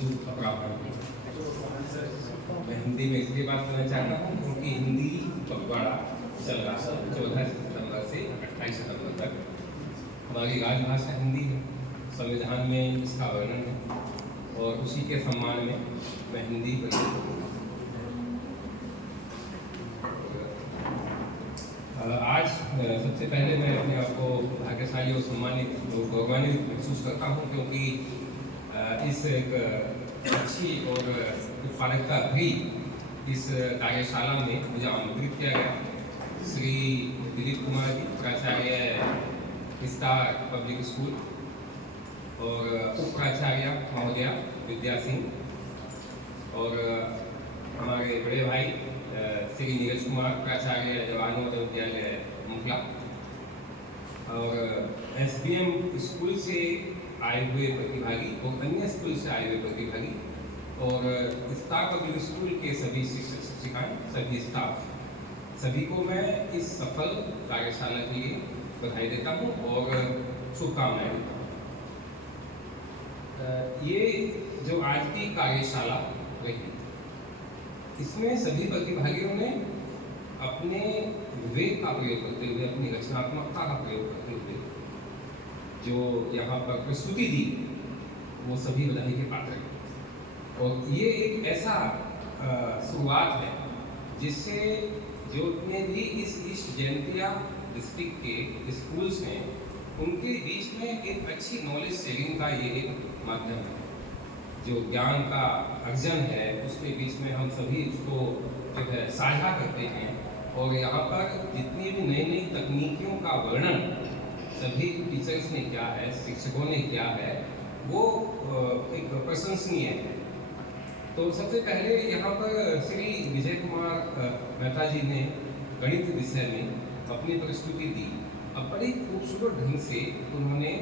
शुभ अपराह्न। मैं हिंदी में इसलिए बात करना चाहता हूँ क्योंकि हिंदी पखवाड़ा चल रहा है 14 सितंबर से 28 सितंबर तक। हमारी राजभाषा हिंदी है, संविधान में इसका वर्णन है और उसी के सम्मान में मैं हिंदी प्रयोग करूँगा। आज सबसे पहले मैं अपने आप को भाग्यशाली और सम्मानित और गौरवान्वित महसूस करता हूँ क्योंकि इस एक अच्छी और उत्पादकता भी इस कार्यशाला में मुझे आमंत्रित किया गया। श्री दिलीप कुमार जी, प्राचार्य स्टार पब्लिक स्कूल, और उप प्राचार्य महोदया विद्या सिंह, और हमारे बड़े भाई श्री नीरज कुमार, प्राचार्य जवाहर नवोदय विद्यालय मुखला, और SBM स्कूल से आए हुए प्रतिभागी और अन्य स्कूल से आए हुए प्रतिभागी, और स्टार पब्लिक स्कूल के सभी शिक्षक शिक्षिकाएं, सभी स्टाफ, सभी को मैं इस सफल कार्यशाला के लिए बधाई देता हूं और शुभकामनाएं देता हूं। ये जो आज की कार्यशाला रही, इसमें सभी प्रतिभागियों ने अपने विवेक का प्रयोग करते हुए, अपनी रचनात्मकता का प्रयोग करते हुए जो यहाँ पर प्रस्तुति दी, वो सभी बधाई के पात्र हैं। और ये एक ऐसा शुरुआत है जिससे जितने भी इस ईस्ट जयंतिया डिस्ट्रिक्ट के स्कूल्स हैं, उनके बीच में एक अच्छी नॉलेज शेयरिंग का ये एक माध्यम है। जो ज्ञान का अर्जन है उसके बीच में हम सभी उसको जो है साझा करते हैं, और यहाँ पर जितनी भी नई नई तकनीकियों का वर्णन सभी टीचर्स ने किया है, शिक्षकों ने किया है, वो एक प्रशंसनीय है। तो सबसे पहले यहाँ पर श्री विजय कुमार मेहता जी ने गणित विषय में अपनी प्रस्तुति दी। अब बड़ी खूबसूरत ढंग से उन्होंने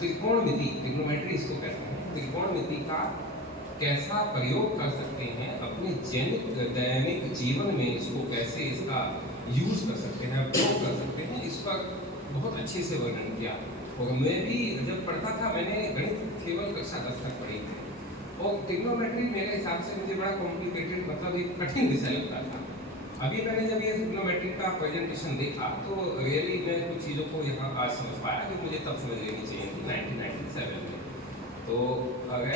त्रिकोणमिति, ट्रिग्नोमेट्री इसको कहते हैं, त्रिकोणमिति का कैसा प्रयोग कर सकते हैं अपने दैनिक जीवन में, इसको कैसे इसका यूज कर सकते हैं, प्रयोग कर सकते हैं, इस पर बहुत अच्छे से वर्णन किया। और मैं भी जब पढ़ता था, मैंने गणित केवल कक्षा 10 तक पढ़ी थी, और ट्रिग्नोमेट्री मेरे हिसाब से मुझे बड़ा कॉम्प्लिकेटेड, मतलब एक कठिन विषय लगता था। अभी मैंने जब ये ट्रिग्नोमेट्री का प्रेजेंटेशन देखा तो रियली मैं कुछ चीज़ों को यहाँ आज समझ पाया जो मुझे तब समझ लेनी चाहिए थी 1997 में। तो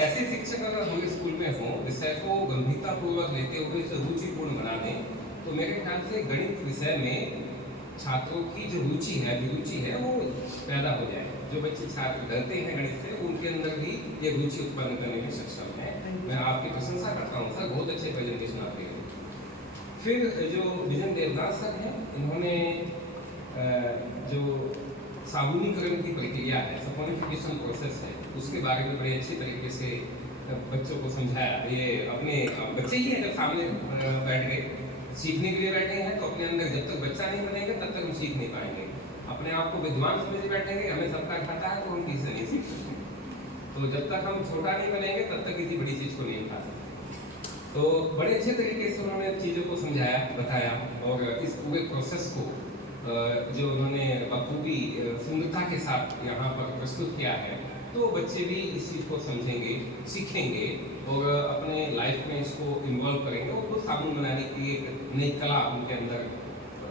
ऐसे शिक्षक अगर हमारे स्कूल में हों, विषय को गंभीरतापूर्वक लेते हुए इसे रुचिपूर्ण बना दें, तो मेरे ख्याल से गणित विषय में छात्रों की जो रुचि है, अभिरुचि है, वो पैदा हो जाए। जो बच्चे छात्र डरते हैं गणित से, उनके अंदर भी ये रुचि उत्पन्न करने में सक्षम है। मैं आपकी प्रशंसा करता हूँ सर, बहुत अच्छे प्रेजेंटेशन आप दे रहे हैं। फिर जो विजन देवनाथ सर हैं, इन्होंने जो साबुनीकरण की प्रक्रिया है, सपोनिफिकेशन प्रोसेस है, उसके बारे में बड़े अच्छे तरीके से बच्चों को समझाया। ये अपने बच्चे ही हैं, जब सामने बैठ गए, सीखने के लिए बैठे हैं, तो अपने अंदर जब तक बच्चा नहीं बनेंगे तब तक हम सीख नहीं पाएंगे। अपने आप को विद्वान समझ बैठेंगे, हमें सबका खाता है, तो हम किसी से नहीं सीख सकते। तो जब तक हम छोटा नहीं बनेंगे तब तक किसी बड़ी चीज़ को नहीं खा सकते। तो बड़े अच्छे तरीके से उन्होंने चीज़ों को समझाया, बताया, और इस पूरे प्रोसेस को जो उन्होंने बखूबी सुंदरता के साथ यहाँ पर प्रस्तुत किया है, तो बच्चे भी इस चीज़ को समझेंगे, सीखेंगे और अपने लाइफ में इसको इन्वॉल्व करेंगे, और वो साबुन बनाने की एक नई कला उनके अंदर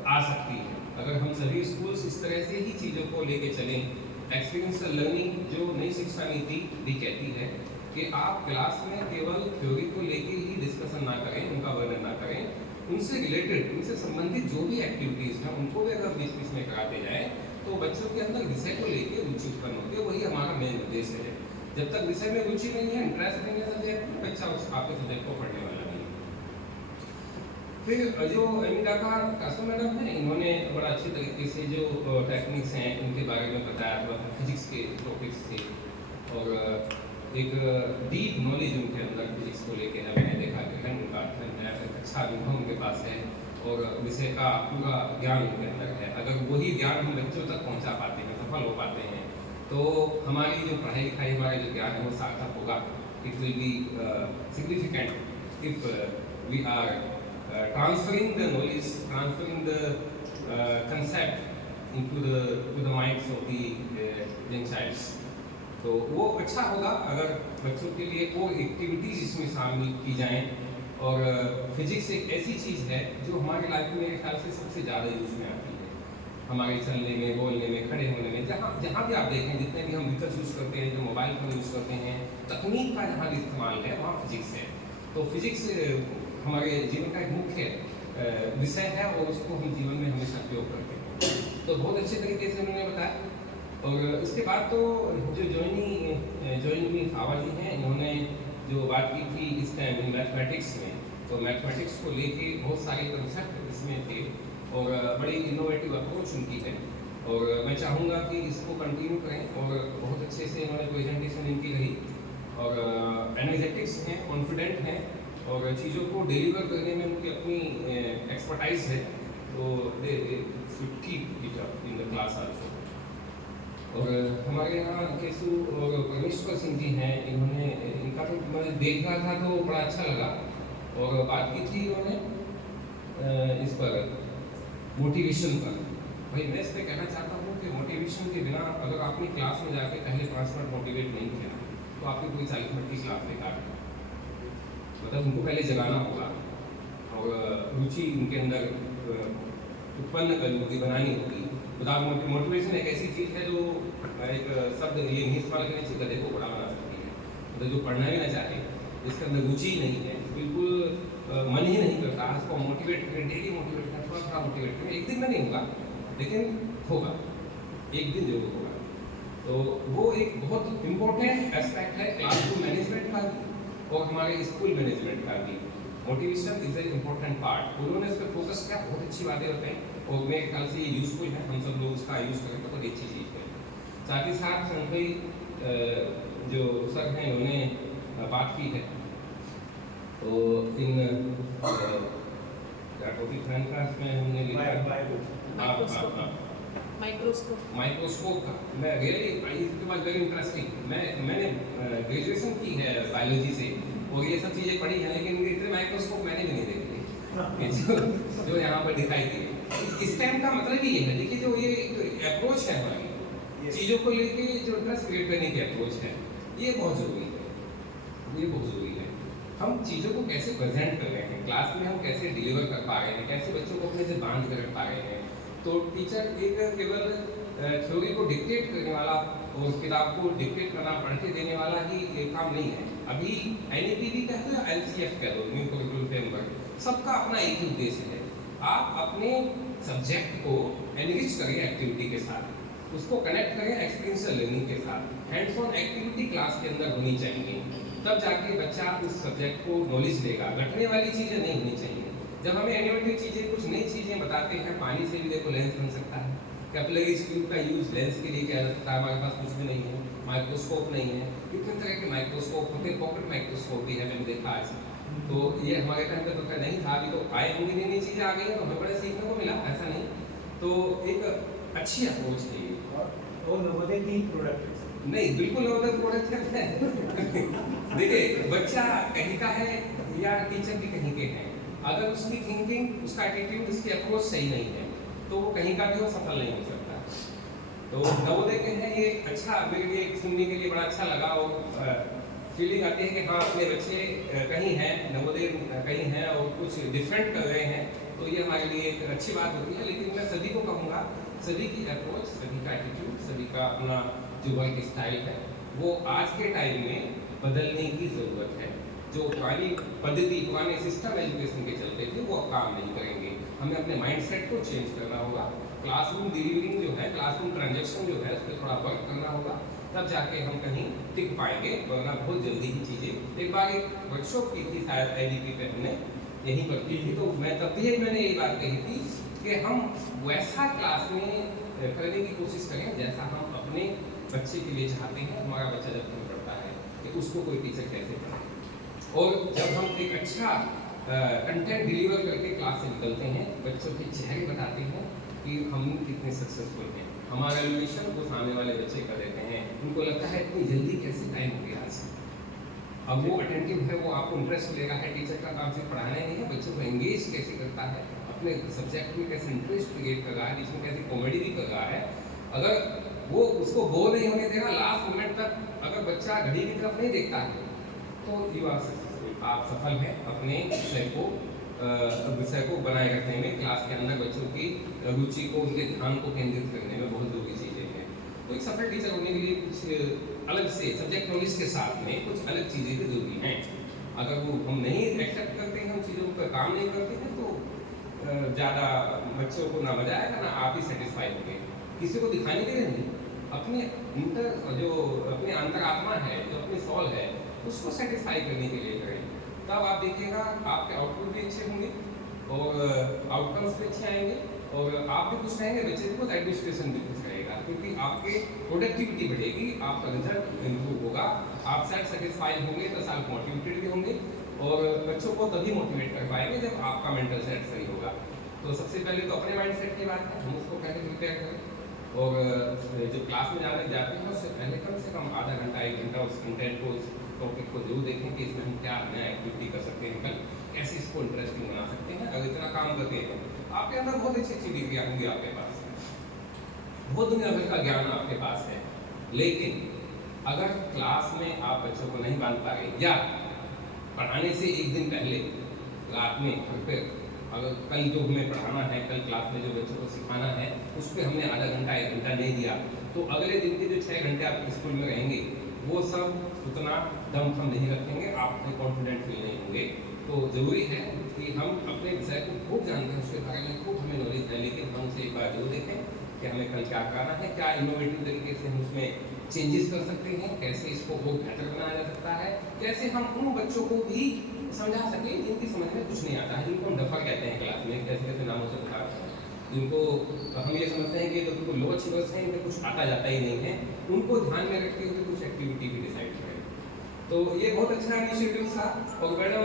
आ सकती है अगर हम सभी स्कूल्स इस तरह से ही चीज़ों को लेके चलें। एक्सपीरियंशियल लर्निंग, जो नई शिक्षा नीति भी कहती है कि आप क्लास में केवल थ्योरी को लेके ही डिस्कशन ना करें, उनका वर्णन ना करें, उनसे रिलेटेड, उनसे संबंधित जो भी एक्टिविटीज़ हैं उनको भी अगर बीच बीच में कराते जाए, तो बच्चों के अंदर विषय को लेके रुचि उत्पन्न होती है। वही हमारा मेन उद्देश्य है। जब तक विषय में रुचि नहीं है, इंटरेस्ट नहीं है सब्जेक्ट, बच्चा उस आपके सब्जेक्ट को पढ़ने वाला नहीं। फिर जो अमिता कासो मैडम है, इन्होंने बड़ा अच्छी तरीके से जो टेक्निक्स हैं उनके बारे में बताया, थोड़ा फिजिक्स के टॉपिक्स थे, और एक डीप नॉलेज उनके अंदर फिजिक्स को लेके है। मैंने देखा कि उनका अच्छा अनुभव उनके पास है और विषय का पूरा ज्ञान उनके अंदर है। अगर वही ज्ञान हम बच्चों तक पहुंचा पाते हैं, सफल हो पाते हैं, तो हमारी जो पढ़ाई लिखाई, हमारा जो ज्ञान है वो सार्थक होगा। It will be significant if we are transferring the knowledge, transferring the concept into the minds of the young childs. तो वो अच्छा होगा अगर बच्चों के लिए वो एक्टिविटीज़ इसमें शामिल की जाएँ। और फिजिक्स एक ऐसी चीज़ है जो हमारी लाइफ में मेरे ख्याल से सबसे ज़्यादा यूज़ में आती है, हमारे चलने में, बोलने में, खड़े होने में, जहाँ जहाँ भी आप देखें, जितने भी हम व्हीकल्स यूज़ करते हैं, जो मोबाइल फ़ोन यूज़ करते हैं, तकनीक का जहाँ भी इस्तेमाल है वहाँ फिजिक्स है। तो फिजिक्स हमारे जीवन का एक मुख्य विषय है और उसको हम जीवन में हमेशा उपयोग करते हैं। तो बहुत अच्छे तरीके से उन्होंने बताया। और इसके बाद तो जो जोइनी फावा जी हैं, इन्होंने जो बात की थी इस टाइम मैथमेटिक्स में, तो मैथमेटिक्स को लेके बहुत सारे कंसेप्ट इसमें थे और बड़ी इनोवेटिव अप्रोच उनकी है। और मैं चाहूँगा कि इसको कंटिन्यू करें और बहुत अच्छे से इन्होंने प्रेजेंटेशन इनकी रही और एनर्जेटिक्स हैं, कॉन्फिडेंट हैं और चीज़ों को डिलीवर करने में उनकी अपनी एक्सपर्टाइज है। तो they should keep it up in the class also. और हमारे यहाँ केसु और परमेश्वर सिंह जी हैं, इन्होंने इनका तो मैं देख रहा था तो बड़ा अच्छा लगा और बात की थी इन्होंने इस पर मोटिवेशन पर। भाई मैं इस पर कहना चाहता हूँ कि मोटिवेशन के बिना अगर आपने क्लास में जाके पहले 5 मिनट मोटिवेट नहीं किया तो आपकी पूरी 40 मिनट की क्लास बेकार है। मतलब उनको पहले जगाना होगा और रुचि उनके अंदर उत्पन्न करनी होगी, बनानी होगी। विदाउट मोटिवेशन एक ऐसी चीज़ है जो एक शब्द ये नहीं इस्तेमाल करना चाहिए, गधे को घोड़ा बना सकती है। मतलब जो पढ़ना ही ना चाहे, जिसके अंदर रुचि नहीं है, बिल्कुल मन ही नहीं करता, उसको मोटिवेट करें, डेली मोटिवेट करें, थोड़ा थोड़ा मोटिवेट करें। एक दिन में नहीं होगा लेकिन होगा, एक दिन जरूर होगा। तो वो एक बहुत इम्पोर्टेंट एस्पेक्ट है क्लासरूम मैनेजमेंट का भी और हमारे स्कूल मैनेजमेंट का भी। Motivation is a important part. उन्होंने इस पर फोकस किया, बहुत अच्छी बातें बताई और मेरे ख्याल से ये यूजफुल है, हम सब लोग उसका यूज़ करें तो बड़ी अच्छी चीज़ है। साथ ही साथ कोई जो सर हैं उन्होंने बात की है तो इन क्या टॉपिक है इनका, इसमें हमने लिखा माइक्रोस्कोप का। मैं रियली इसके बाद वेरी इंटरेस्टिंग। मैंने ग्रेजुएशन की है बायोलॉजी से और ये सब चीज़ें पढ़ी हैं, लेकिन इतने माइक्रोस्कोप मैंने भी नहीं देखे जो यहाँ पर दिखाई दी। इस टाइम का मतलब ही ये है, देखिए जो ये अप्रोच है हमारी चीज़ों को लेके, जो इंटरेस्ट क्रिएट करने की अप्रोच है, ये बहुत ज़रूरी है। ये बहुत ज़रूरी है हम चीज़ों को कैसे प्रेजेंट कर रहे हैं, क्लास में हम कैसे डिलीवर कर पा रहे हैं, कैसे बच्चों को अपने से बांध कर रख पा रहे हैं। तो टीचर एक केवल थ्योरी को डिक्टेट करने वाला और किताब को डिक्टेट करना, पढ़ के देने वाला ही एक काम नहीं है। अभी NEP कह दो या LCF कह दो, न्यू करिकुलम फ्रेमवर्क, सबका अपना एक ही उद्देश्य है, आप अपने सब्जेक्ट को एनरिच करें एक्टिविटी के साथ, उसको कनेक्ट करें एक्सपीरियंशियल लर्निंग के साथ। हैंड्स ऑन एक्टिविटी क्लास के अंदर होनी चाहिए, तब जाके बच्चा उस सब्जेक्ट को नॉलेज लेगा। रटने वाली चीज़ें नहीं होनी चाहिए। जब हमें इनोवेटिव चीज़ें, कुछ नई चीज़ें बताते हैं, पानी से भी देखो लेंस बन सकता है, कैपिलरी ट्यूब का यूज़ लेंस के लिए किया जा सकता है, हमारे पास कुछ भी नहीं है, माइक्रोस्कोप नहीं है, कितने तरह के माइक्रोस्कोप होते हैं, पॉकेट माइक्रोस्कोप भी है, मैंने देखा आज। तो ये हमारे टाइम पे तो नहीं था, अभी तो आए होंगी, नई नई चीज़ें आ गई हैं, तो हमें बड़े सीखने को मिला, ऐसा नहीं। तो एक अच्छी अप्रोच है ये। और नवोदय की प्रोडक्ट नहीं, बिल्कुल नवोदय प्रोडक्ट है। देखिए बच्चा कहीं का है या टीचर भी कहीं के हैं, अगर उसकी थिंकिंग, उसका एटीट्यूड, उसकी अप्रोच सही नहीं है तो वो कहीं का भी वो सफल नहीं हो सकता। तो नवोदय के हैं ये अच्छा, मेरे लिए सुनने के लिए बड़ा अच्छा लगा और फीलिंग आती है कि हाँ अपने बच्चे कहीं हैं, नवोदय कहीं हैं और कुछ डिफरेंट कर रहे हैं, तो ये हमारे लिए एक अच्छी बात होती है। लेकिन मैं सभी को कहूँगा, सभी की अप्रोच, सभी का एटीट्यूड, सभी का अपना जो वर्क स्टाइल है वो आज के टाइम में बदलने की ज़रूरत है। जो पुरानी पद्धति, पुराने सिस्टम एजुकेशन के चलते थे वो अब काम नहीं करेंगे। हमें अपने माइंडसेट को चेंज करना होगा, क्लासरूम डिलीवरिंग जो है, क्लासरूम ट्रांजेक्शन जो है, उस पर थोड़ा वर्क करना होगा, तब जाके हम कहीं टिक पाएंगे, वरना बहुत जल्दी की चीज़ें। एक बार एक वर्कशॉप की थी शायद IDP पे, हमने यहीं पर की थी, तो मैं तब भी मैंने यही बात कही थी कि हम वैसा क्लास में करने की कोशिश करें जैसा हम अपने बच्चे के लिए चाहते हैं। हमारा बच्चा जब तक पढ़ता है कि उसको कोई टीचर कैसे पढ़ाए, और जब हम एक अच्छा कंटेंट डिलीवर करके क्लास से निकलते हैं, बच्चों के चेहरे बताते हैं कि हम कितने सक्सेसफुल हैं। हमारा एलिवेशन वो सामने वाले बच्चे कर देते हैं, उनको लगता है इतनी जल्दी कैसे टाइम हो गया आज। अब वो अटेंटिव है, वो आपको इंटरेस्ट लेगा है, टीचर का काम सिर्फ पढ़ाना ही नहीं है, बच्चों को एंगेज कैसे करता है, अपने सब्जेक्ट में कैसे इंटरेस्ट क्रिएट कर रहा है, इसमें कैसे कॉमेडी भी कर रहा है। अगर वो उसको बोर नहीं होने देगा लास्ट मोमेंट तक। अगर बच्चा घड़ी की तरफ नहीं देखता है तो यू आर सक्सेसफुल, आप सफल हैं अपने विषय को बनाए रखने में। क्लास के अंदर बच्चों की रुचि को, उनके ध्यान को केंद्रित करने में बहुत जरूरी चीज़ें हैं। तो एक सफल टीचर होने के लिए कुछ अलग से सब्जेक्ट नॉलेज के साथ में कुछ अलग चीज़ें भी जरूरी हैं। अगर वो हम नहीं एक्सेप्ट करते हैं, उन चीज़ों पर काम नहीं करते हैं, तो ज़्यादा बच्चों को ना मजा आएगा ना आप ही सेटिस्फाई होंगे। किसी को दिखाने के लिए नहीं, अपने अपनी अंतरात्मा है, जो अपनी सॉल है, उसको सेटिस्फाई करने के लिए करें। तब आप देखिएगा आपके आउटपुट भी अच्छे होंगे और आउटकम्स भी अच्छे आएंगे और आप भी खुश रहेंगे, बच्चे भी खुश, एडमिनिस्ट्रेशन भी खुश रहेगा, क्योंकि आपके प्रोडक्टिविटी बढ़ेगी, आपका रिजल्ट इम्प्रूव होगा, आप सेल्फ सेटिस्फाइड होंगे तो सेल्फ मोटिवेटेड भी होंगे और बच्चों को तभी मोटिवेट कर पाएंगे जब आपका मेंटल सेट सही होगा। तो सबसे पहले तो अपने माइंड सेट की बात है, हम उसको पहले प्रिपेयर करें और जब क्लास में जाते हैं उससे पहले कम से कम आधा घंटा 1 घंटा उस कंटेंट को, उस टॉपिक को जरूर देखें कि इसमें हम क्या नया एक्टिविटी कर सकते हैं, कल कैसे इसको इंटरेस्टिंग बना सकते हैं। अगर इतना काम करते हैं आपके अंदर बहुत अच्छी अच्छी डिग्रियाँ होंगी, आपके पास बहुत दुनिया भर का ज्ञान आपके पास है। लेकिन अगर क्लास में आप बच्चों को नहीं बांध पा रहे या पढ़ाने से एक दिन पहले रात में घर पे अगर कल जो हमें पढ़ाना है, कल क्लास में जो बच्चों को सिखाना है, उस पर हमने आधा घंटा 1 घंटा नहीं दिया, तो अगले दिन के जो 6 घंटे आप स्कूल में रहेंगे वो सब उतना दम हम नहीं रखेंगे, आप कॉन्फिडेंट फील नहीं होंगे। तो ज़रूरी है कि हम अपने विषय को खूब जानते हैं, उसके बारे में खूब हमें नॉलेज है, लेकिन हम उसे एक बार जरूर देखें कि हमें कल क्या कराना है, क्या इनोवेटिव तरीके से हम उसमें चेंजेस कर सकते हैं, कैसे इसको और बेहतर बनाया जा सकता है, कैसे हम उन बच्चों को भी समझा सकें जिनकी समझ में कुछ नहीं आता है, जिनको हम डफर कहते हैं क्लास में, कैसे कैसे नामों से बता रहे हैं, जिनको हम ये समझते हैं कि जो बिल्कुल लो अचीवर्स हैं, इनमें कुछ आता जाता ही नहीं है, उनको ध्यान में रखते हुए कुछ एक्टिविटी भी डिसाइड करें। तो ये बहुत अच्छा इनिशिएटिव था। और मैडम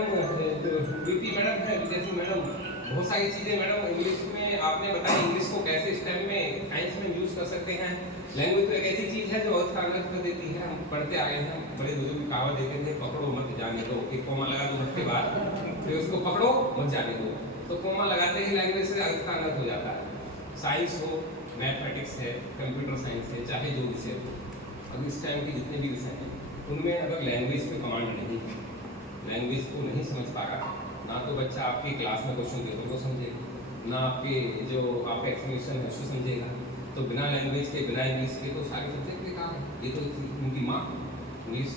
जो वीपी मैडम है, विद्यार्थी मैडम, बहुत सारी चीज़ें मैडम इंग्लिश में आपने बताई, इंग्लिश को कैसे स्टेम में, साइंस में यूज़ कर सकते हैं। लैंग्वेज तो एक ऐसी चीज़ है जो बहुत कागज कर देती है, हम पढ़ते आए हैं, बड़े बुजुर्ग कहावत देते थे, पकड़ो मत जाने दो, एक कोमा लगा दो मत के बाद फिर उसको पकड़ो मत जाने दो, तो कोमा लगाते ही लैंग्वेज से अर्थ का अनर्थ हो जाता है। साइंस हो, मैथमेटिक्स है, कंप्यूटर साइंस है, चाहे जो विषय हो, अब इस टाइम के जितने भी विषय हैं उनमें अगर लैंग्वेज पे कमांड नहीं है, लैंग्वेज को नहीं समझ पा रहा, ना तो बच्चा आपकी क्लास में क्वेश्चन पेपर को समझेगा, ना आपके जो आपका एक्सप्लेनेशन है उसको समझेगा। तो बिना लैंग्वेज के, बिना इंग्लिश के तो सारे सब्जेक्ट बेकार है। ये तो उनकी माँ इंग्लिश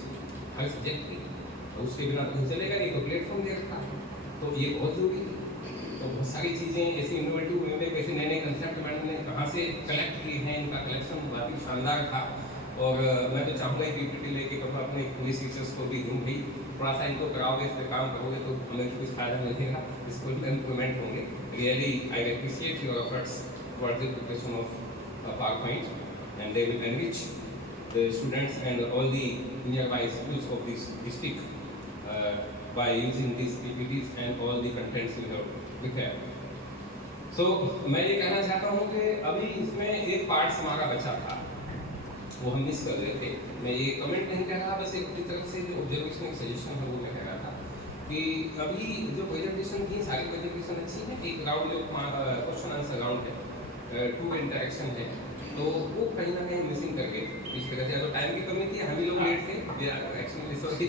हर सब्जेक्ट की, तो उसके बिना तो नहीं चलेगा, नहीं तो प्लेटफॉर्म दे रखा है। तो ये बहुत जरूरी है। तो बहुत सारी चीज़ें ऐसी इनोवेटिव वे में, कैसे नए नए कंसेप्ट मैडम ने कहाँ से कलेक्ट किए हैं, इनका कलेक्शन बहुत ही शानदार था। और मैं तो चाहूँगा कि पीपीटी लेके कभी अपने इंग्लिश टीचर्स को भी दूँ भाई, थोड़ा सा इनको कराओगे, इस पर काम करोगे तो हमें कुछ फायदा मिलेगा, स्कूल में इम्प्रूवमेंट होंगे। Really I appreciate your efforts for the preparation of PowerPoint, and they will enrich the students and all the nearby schools of this district by using these PPTs and all the contents we have prepared. So मैं ये कहना चाहता हूँ कि अभी इसमें एक parts हमारा बचा था, वो हम मिस कर रहे थे। मैं ये कमेंट नहीं कह रहा, बस एक अपनी तरफ से जो ऑब्जर्वेशन, एक सजेशन है वो मैं कह रहा था कि अभी जो प्रेजेंटेशन थी, सारी प्रेजेंटेशन अच्छी है, एक राउंड जो क्वेश्चन आंसर राउंड है, 2 इंटरेक्शन है, तो वो कहीं ना कहीं मिसिंग कर गए इस तरह से। तो टाइम की कमी थी, हम ही लोग लेट थे एक्चुअली, सॉरी,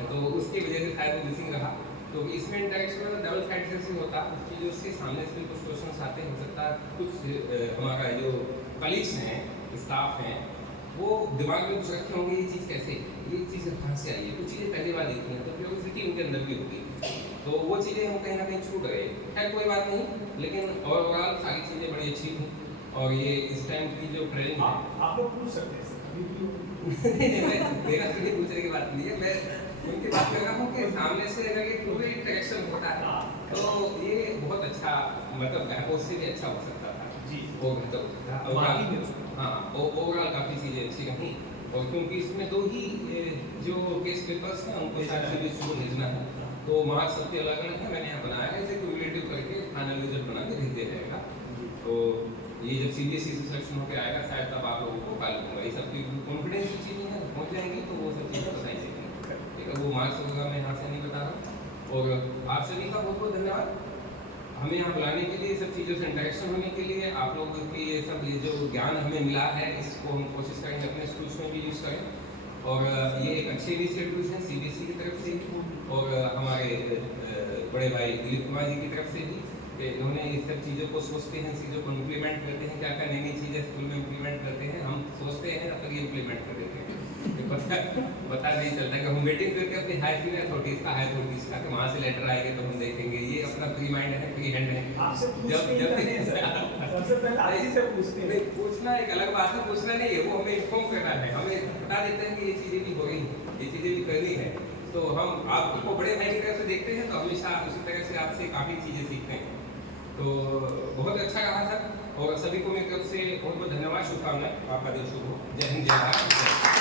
तो उसकी वजह से शायद वो मिसिंग रहा। तो इसमें इंटरेक्शन में डबल साइड से होता कि जो उसके सामने से कुछ क्वेश्चन आते हैं, हो सकता है कुछ हमारा जो कलीग्स हैं, स्टाफ हैं, वो दिमाग में कुछ रखे होंगे, ये चीज़ कैसे, ये चीज़ कहाँ से आई है, कुछ चीज़ें पहली बार देखी हैं, तो क्यूरियोसिटी उनके अंदर भी होगी, तो वो चीज़ें हम कहीं ना कहीं छूट गए। खैर कोई बात नहीं, लेकिन ओवरऑल सारी चीज़ें बड़ी अच्छी थी। और ये इस टाइम की जो ट्रेंड है, आप लोग पूछ सकते हैं अभी भी मेरा तो नहीं पूछने की बात नहीं है, मैं उनकी बात कर रहा हूँ कि सामने से अगर ये पूरे इंटरेक्शन होता है तो ये बहुत अच्छा, मतलब ग्राहकों से भी अच्छा हो सकता था जी, वो बेहतर होता था। हाँ, ओवरऑल काफ़ी चीज़ें अच्छी रहीं। और क्योंकि इसमें 2 ही जो केस पेपर्स हैं उनको शायद CBSE को भेजना है, तो मार्क्स सबके अलग अलग हैं। मैंने यहाँ बनाया है, इसे क्यूमुलेटिव करके फाइनल रिजल्ट बना के भेज दिया जाएगा। तो ये जब CBSE से सिलेक्शन होकर आएगा शायद तब आप लोगों को मालूम होगा, ये सब कॉन्फिडेंस की चीज़ें हैं, पहुँच जाएंगी तो वो सब चीज़ें बताई जाएंगी। ठीक है, वो मार्क्स होगा मैं यहाँ से नहीं बता रहा। और आप सभी का बहुत बहुत धन्यवाद। हमें यहाँ बुलाने के लिए, सब चीज़ों से इंटरेक्शन होने के लिए, आप लोगों की ये जो ज्ञान हमें मिला है इसको हम कोशिश करेंगे अपने स्कूल्स में भी यूज़ करें। और ये एक अच्छे इनिशिएटिव्स हैं CBSE की तरफ से और हमारे बड़े भाई दिलीप कुमार जी की तरफ से भी, कि इन्होंने इस सब चीज़ों को सोचते हैं, चीज़ों को इम्प्लीमेंट करते हैं, क्या क्या नई नई चीज़ें स्कूल में इम्प्लीमेंट करते हैं। हम सोचते हैं तब तक ये इम्प्लीमेंट कर देते हैं, पता नहीं चलता कि हम वेटिंग करके अपनी हाई अथॉरिटीज़ का कि वहाँ से लेटर आएंगे तो हम देखेंगे। ये अपना फ्री माइंड है, फ्री हैंड है। आपसे जब सबसे पहले आप ही से पूछते हैं। पूछना एक अलग बात है, पूछना नहीं है, वो हमें इन्फॉर्म करना है, हमें बता देते हैं कि ये चीज़ें भी हो रही हैं, ये चीज़ें भी करनी है। तो हम आपको बड़े भाई की तरफ से देखते हैं तो हमेशा उसी तरह से आपसे काफ़ी चीज़ें सीखते हैं। तो बहुत अच्छा रहा सर, और सभी को मेरी तरफ से बहुत बहुत धन्यवाद, शुभकामनाएं। आपका दिन शुभ हो। जय हिंद, जय भारत।